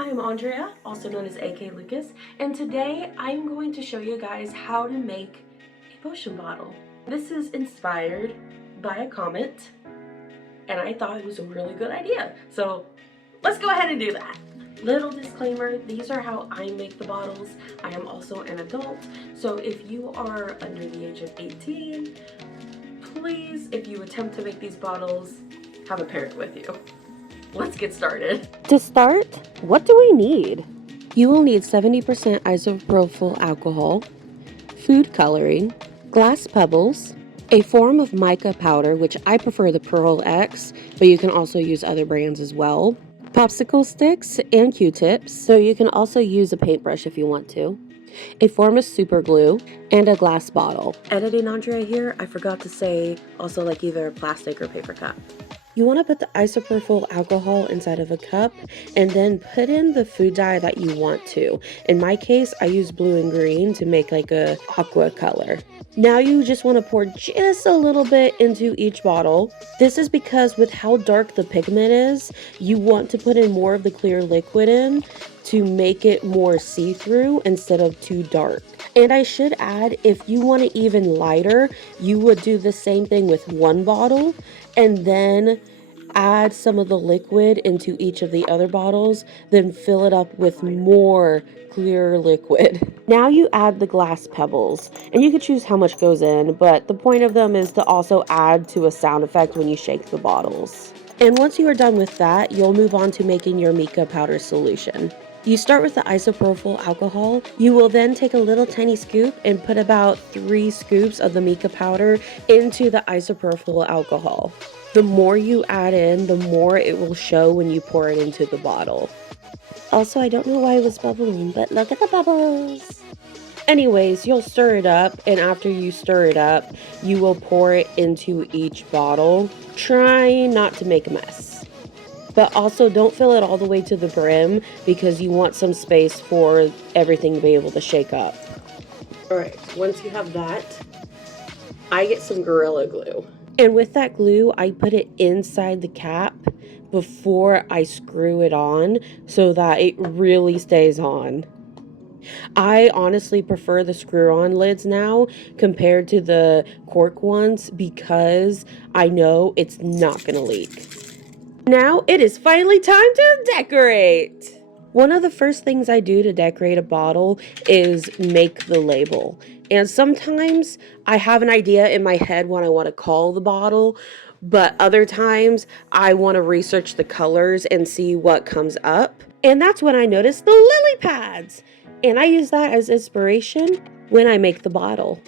I'm Andrea, also known as AK Lucas, and today I'm going to show you guys how to make a potion bottle. This is inspired by a comment, and I thought it was a really good idea. So let's go ahead and do that. Little disclaimer, these are how I make the bottles. I am also an adult, so if you are under the age of 18, please, if you attempt to make these bottles, have a parent with you. Let's get started. To start, what do we need? You will need 70% isopropyl alcohol, food coloring, glass pebbles, a form of mica powder, which I prefer the Pearl X, but you can also use other brands as well, popsicle sticks and Q-tips, so you can also use a paintbrush if you want to, a form of super glue, and a glass bottle. Editing Andrea here, I forgot to say also like either a plastic or paper cup. You want to put the isopropyl alcohol inside of a cup and then put in the food dye that you want to. In my case, I use blue and green to make like a aqua color. Now you just want to pour just a little bit into each bottle. This is because with how dark the pigment is, you want to put in more of the clear liquid in to make it more see-through instead of too dark. And I should add, if you want it even lighter, you would do the same thing with one bottle and then add some of the liquid into each of the other bottles, then fill it up with more clear liquid. Now you add the glass pebbles, and you can choose how much goes in, but the point of them is to also add to a sound effect when you shake the bottles. And once you are done with that, you'll move on to making your mica powder solution. You start with the isopropyl alcohol. You will then take a little tiny scoop and put about 3 scoops of the mica powder into the isopropyl alcohol. The more you add in, the more it will show when you pour it into the bottle. Also, I don't know why it was bubbling, but look at the bubbles. Anyways, you'll stir it up, and after you stir it up, you will pour it into each bottle. Try not to make a mess. But also don't fill it all the way to the brim because you want some space for everything to be able to shake up. Alright, once you have that, I get some Gorilla Glue. And with that glue, I put it inside the cap before I screw it on so that it really stays on. I honestly prefer the screw-on lids now compared to the cork ones because I know it's not going to leak. Now it is finally time to decorate! One of the first things I do to decorate a bottle is make the label. And sometimes I have an idea in my head what I want to call the bottle, but other times I want to research the colors and see what comes up. And that's when I noticed the lily pads! And I use that as inspiration when I make the bottle.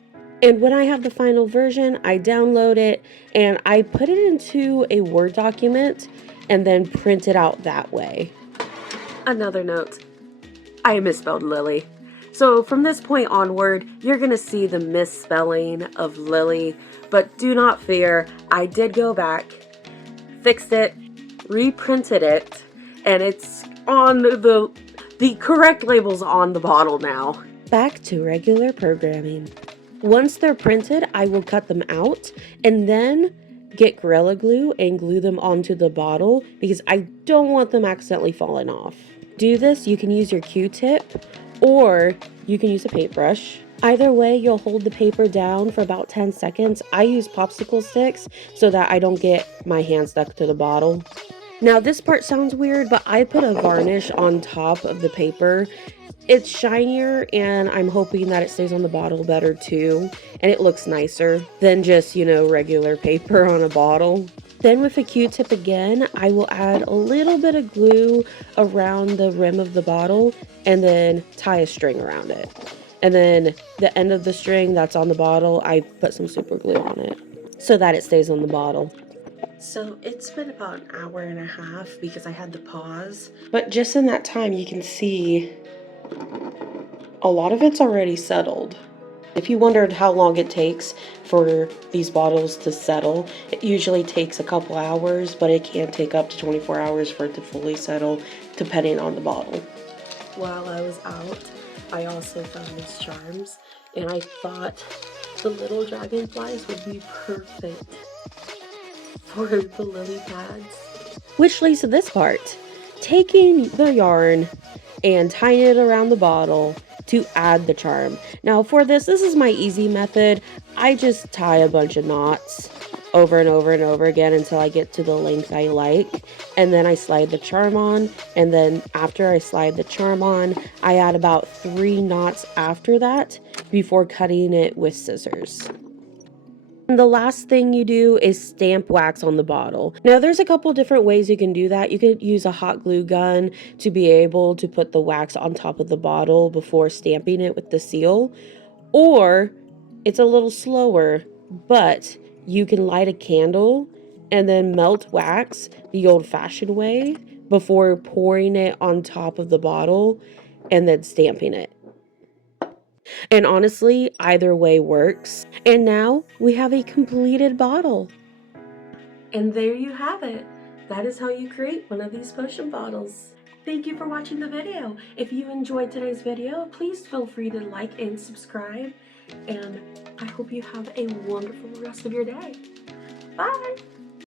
And when I have the final version, I download it and I put it into a Word document and then print it out that way. Another note, I misspelled Lily. So from this point onward, you're going to see the misspelling of Lily, but do not fear, I did go back, fixed it, reprinted it, and it's on the correct labels on the bottle now. Back to regular programming. Once they're printed, I will cut them out and then get Gorilla Glue and glue them onto the bottle because I don't want them accidentally falling off. Do this, you can use your Q-tip or you can use a paintbrush. Either way, you'll hold the paper down for about 10 seconds. I use popsicle sticks so that I don't get my hand stuck to the bottle. Now this part sounds weird, but I put a varnish on top of the paper. It's shinier and I'm hoping that it stays on the bottle better too, and it looks nicer than just, regular paper on a bottle. Then with a Q-tip again, I will add a little bit of glue around the rim of the bottle and then tie a string around it. And then the end of the string that's on the bottle, I put some super glue on it so that it stays on the bottle. So it's been about an hour and a half because I had to pause. But just in that time, you can see a lot of it's already settled. If you wondered how long it takes for these bottles to settle, it usually takes a couple hours, but it can take up to 24 hours for it to fully settle, depending on the bottle. While I was out, I also found these charms, and I thought the little dragonflies would be perfect for the lily pads. Which leads to this part. taking the yarn and tying it around the bottle to add the charm. Now for this is my easy method. I just tie a bunch of knots over and over and over again until I get to the length I like, and then I slide the charm on, and then after I slide the charm on, I add about 3 knots after that before cutting it with scissors. And the last thing you do is stamp wax on the bottle. Now there's a couple different ways you can do that. You could use a hot glue gun to be able to put the wax on top of the bottle before stamping it with the seal, or it's a little slower, but you can light a candle and then melt wax the old-fashioned way before pouring it on top of the bottle and then stamping it. And honestly, either way works. And now we have a completed bottle. And there you have it. That is how you create one of these potion bottles. Thank you for watching the video. If you enjoyed today's video, please feel free to like and subscribe. And I hope you have a wonderful rest of your day. Bye!